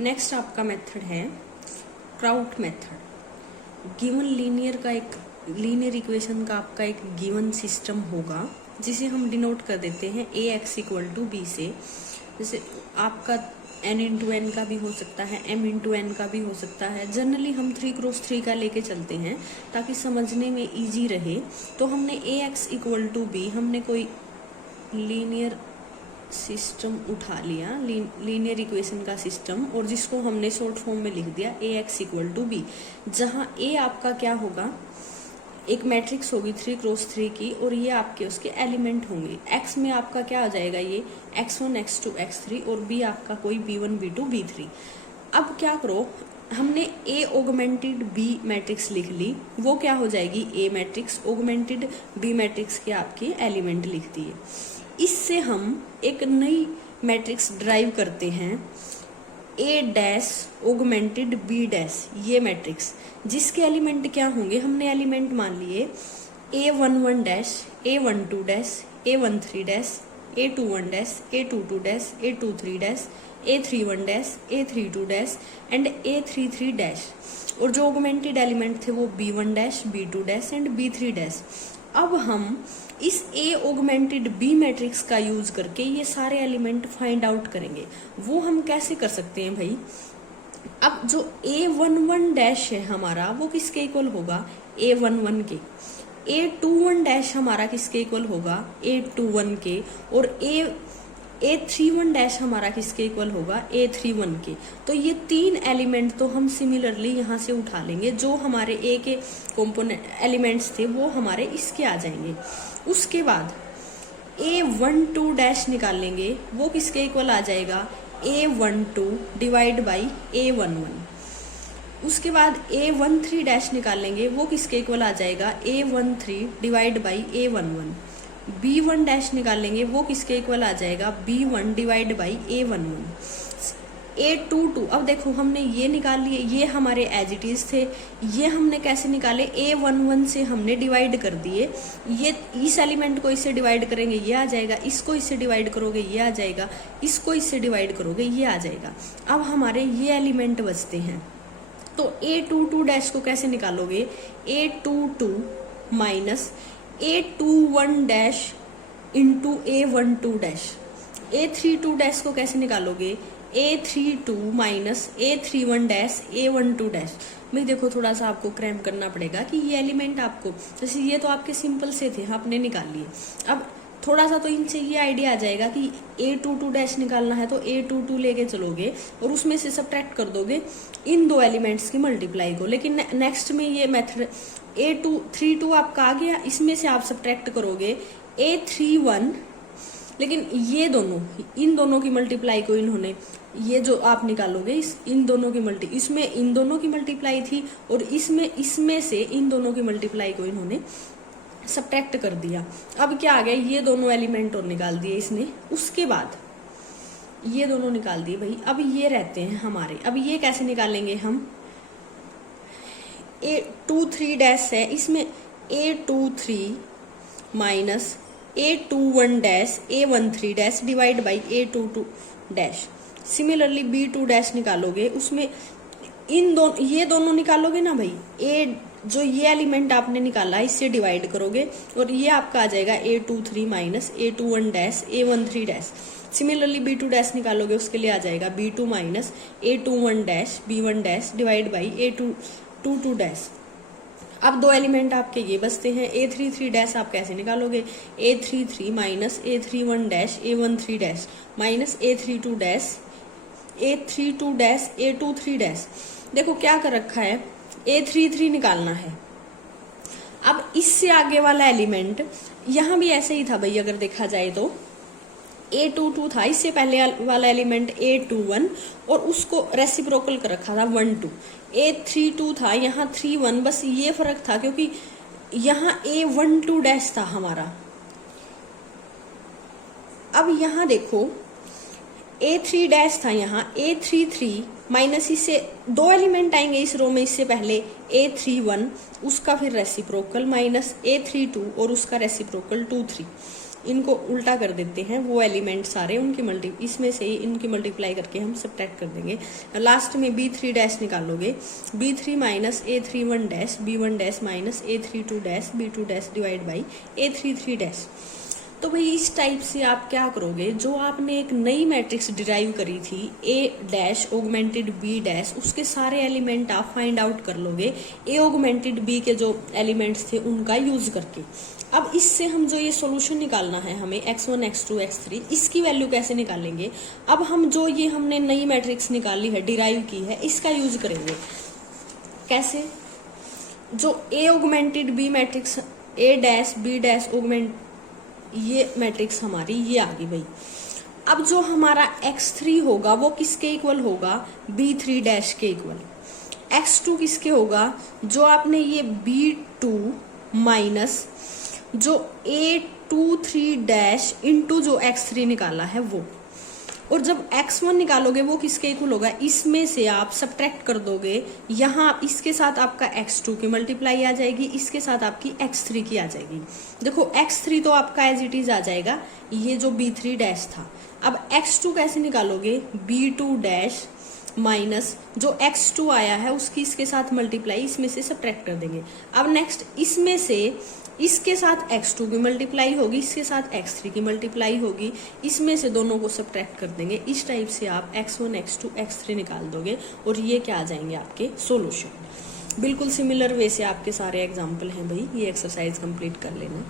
Next आपका method है kraut method. Given linear equation का आपका एक गिवन सिस्टम होगा जिसे हम डिनोट कर देते हैं ए एक्स इक्वल टू बी से। जैसे आपका n इंटू एन का भी हो सकता है, m इंटू एन का भी हो सकता है। जनरली हम 3x3 का लेके चलते हैं ताकि समझने में इजी रहे। तो हमने ए एक्स इक्वल टू बी, हमने कोई लीनियर सिस्टम उठा लिया, लीनियर इक्वेशन का सिस्टम, और जिसको हमने शॉर्ट फॉर्म में लिख दिया ए एक्स इक्वल टू बी, जहाँ ए आपका क्या होगा, एक मैट्रिक्स होगी 3x3 की, और ये आपके उसके एलिमेंट होंगे। एक्स में आपका क्या आ जाएगा, ये x1 x2 x3, और बी आपका कोई b1 b2 b3। अब क्या करो, हमने ए ऑगमेंटेड बी मैट्रिक्स लिख ली, वो क्या हो जाएगी, ए मैट्रिक्स ऑगमेंटेड बी मैट्रिक्स के आपके एलिमेंट लिख दिए। इससे हम एक नई मैट्रिक्स ड्राइव करते हैं, ए डैश ऑगमेंटेड बी डैश, ये मैट्रिक्स, जिसके एलिमेंट क्या होंगे, हमने एलिमेंट मान लिए A11 dash, A12 dash, A13 dash, A21 dash, A22 dash, A23 dash, A31 dash, A32 dash and A33 dash. और जो ऑगमेंटेड एलिमेंट थे वो B1 dash, B2 dash and B3 dash. अब हम इस ए ऑगमेंटेड बी मैट्रिक्स का use करके ये सारे एलिमेंट फाइंड आउट करेंगे। वो हम कैसे कर सकते हैं भाई, अब जो A11 डैश है हमारा, वो किसके इक्वल होगा, A11 के। A21 डैश हमारा किसके इक्वल होगा, A21 के। और A31 डैश हमारा किसके इक्वल होगा, A31 के। तो ये तीन एलिमेंट तो हम सिमिलरली यहाँ से उठा लेंगे, जो हमारे ए के कॉम्पोनेंट एलिमेंट्स थे वो हमारे इसके आ जाएंगे। उसके बाद A12 डैश निकाल लेंगे, वो किसके इक्वल आ जाएगा, A12 डिवाइड बाई A11। उसके बाद A13 डैश निकाल लेंगे, वो किसके इक्वल आ जाएगा, A13 divide by A11। B1 dash निकाल लेंगे, वो किसके इक्वल आ जाएगा, B1 divide by A11। A22, अब देखो हमने ये निकाल लिए, ये हमारे एज इट इज थे। ये हमने कैसे निकाले, A11 से हमने डिवाइड कर दिए। ये इस एलिमेंट को इससे डिवाइड करेंगे, ये आ जाएगा। इसको इससे डिवाइड करोगे, ये आ जाएगा। इसको इससे डिवाइड करोगे, ये आ जाएगा। अब हमारे ये एलिमेंट बचते हैं। तो A22 डैश को कैसे निकालोगे, A22 minus A21 dash into A12 dash. A32 dash को कैसे निकालोगे, A32 minus A31 dash A12 dash. मैं देखो थोड़ा सा आपको क्रैम्प करना पड़ेगा कि ये एलिमेंट आपको, जैसे ये तो आपके सिंपल से थे, आपने निकाल लिए। अब थोड़ा सा तो इनसे ये आइडिया आ जाएगा कि A22 डैश निकालना है तो A22 लेके चलोगे और उसमें से सब्ट्रैक्ट कर दोगे इन दो एलिमेंट्स की मल्टीप्लाई को। लेकिन नेक्स्ट में ये मेथड A32 आपका आ गया, इसमें से आप सब्ट्रैक्ट करोगे A31, लेकिन ये दोनों, इन दोनों की मल्टीप्लाई को इन्होंने, ये जो आप निकालोगे इन दोनों की इसमें इन दोनों की मल्टीप्लाई थी और इसमें से इन दोनों की मल्टीप्लाई को इन्होंने सब्ट्रैक्ट कर दिया। अब क्या आ गया, ये दोनों एलिमेंट और निकाल दिए इसने। उसके बाद ये दोनों निकाल दिए भाई। अब ये रहते हैं हमारे। अब ये कैसे निकालेंगे हम, A23 डैश है, इसमें A23 minus A21 dash A13 dash divide by A22 dash. Similarly B2 dash निकालोगे, उसमें ये दोनों निकालोगे ना भाई, जो ये एलिमेंट आपने निकाला इससे डिवाइड करोगे और ये आपका आ जाएगा A23 minus A21 dash A13 dash. Similarly B2 dash निकालोगे, उसके लिए आ जाएगा B2 minus A21 dash B1 dash divide by A22 dash. अब दो एलिमेंट आपके ये बचते हैं। A33 डैश आप कैसे निकालोगे, A33 minus A31 dash A13 dash minus A32 dash A23 dash. देखो क्या कर रखा है, A33 निकालना है। अब इससे आगे वाला एलिमेंट, यहां भी ऐसे ही था भाई, अगर देखा जाए तो A22 था, इससे पहले वाला एलिमेंट A21 और उसको रेसिप्रोकल कर रखा था 1 2। A32 था, यहाँ 3 1, बस ये फर्क था क्योंकि यहाँ A12 डैश था हमारा। अब यहाँ देखो A3 डैश था, यहाँ A33 माइनस इससे दो एलिमेंट आएंगे इस रो में, इससे पहले A31 उसका फिर रेसिप्रोकल माइनस A32 और उसका रेसिप्रोकल 2 3। इनको उल्टा कर देते हैं, वो एलिमेंट सारे उनकी इसमें से ही इनकी मल्टीप्लाई करके हम सब्ट्रैक्ट कर देंगे। लास्ट में B3 डैश निकालोगे, B3 minus A31 dash, B1 dash minus A32 dash, B2 dash divide by A33 dash. तो भाई इस टाइप से आप क्या करोगे, जो आपने एक नई मैट्रिक्स डिराइव करी थी A dash augmented B dash, उसके सारे एलिमेंट आप फाइंड आउट कर लोगे A ऑगमेंटेड B के जो एलिमेंट्स थे उनका यूज करके। अब इससे हम जो ये सॉल्यूशन निकालना है हमें x1 x2 x3, इसकी वैल्यू कैसे निकालेंगे। अब हम जो ये हमने नई मैट्रिक्स निकाली है, डिराइव की है, इसका यूज करेंगे। कैसे, जो A augmented B matrix A dash B dash augment, ये मैट्रिक्स हमारी ये आ गई भाई। अब जो हमारा x3 होगा वो किसके इक्वल होगा, B3 डैश के इक्वल। x2 किसके होगा, जो आपने ये B2 माइनस जो A23 डैश इंटू जो x3 निकाला है वो। और जब x1 निकालोगे वो किसके इक्वल होगा, इसमें से आप सब्ट्रैक्ट कर दोगे, यहाँ इसके साथ आपका x2 की मल्टीप्लाई आ जाएगी, इसके साथ आपकी x3 की आ जाएगी। देखो x3 तो आपका एज इट इज आ जाएगा, ये जो B3 डैश था। अब x2 कैसे निकालोगे, B2 डैश माइनस जो x2 आया है उसकी इसके साथ मल्टीप्लाई, इसमें से सब्ट्रैक्ट कर देंगे। अब नेक्स्ट इसमें से इसके साथ x2 की मल्टीप्लाई होगी, इसके साथ x3 की मल्टीप्लाई होगी, इसमें से दोनों को सब्ट्रैक्ट कर देंगे। इस टाइप से आप x1 x2 x3 निकाल दोगे और ये क्या आ जाएंगे आपके सॉल्यूशन। बिल्कुल सिमिलर वे से आपके सारे एग्जाम्पल हैं भाई, ये एक्सरसाइज कंप्लीट कर लेना।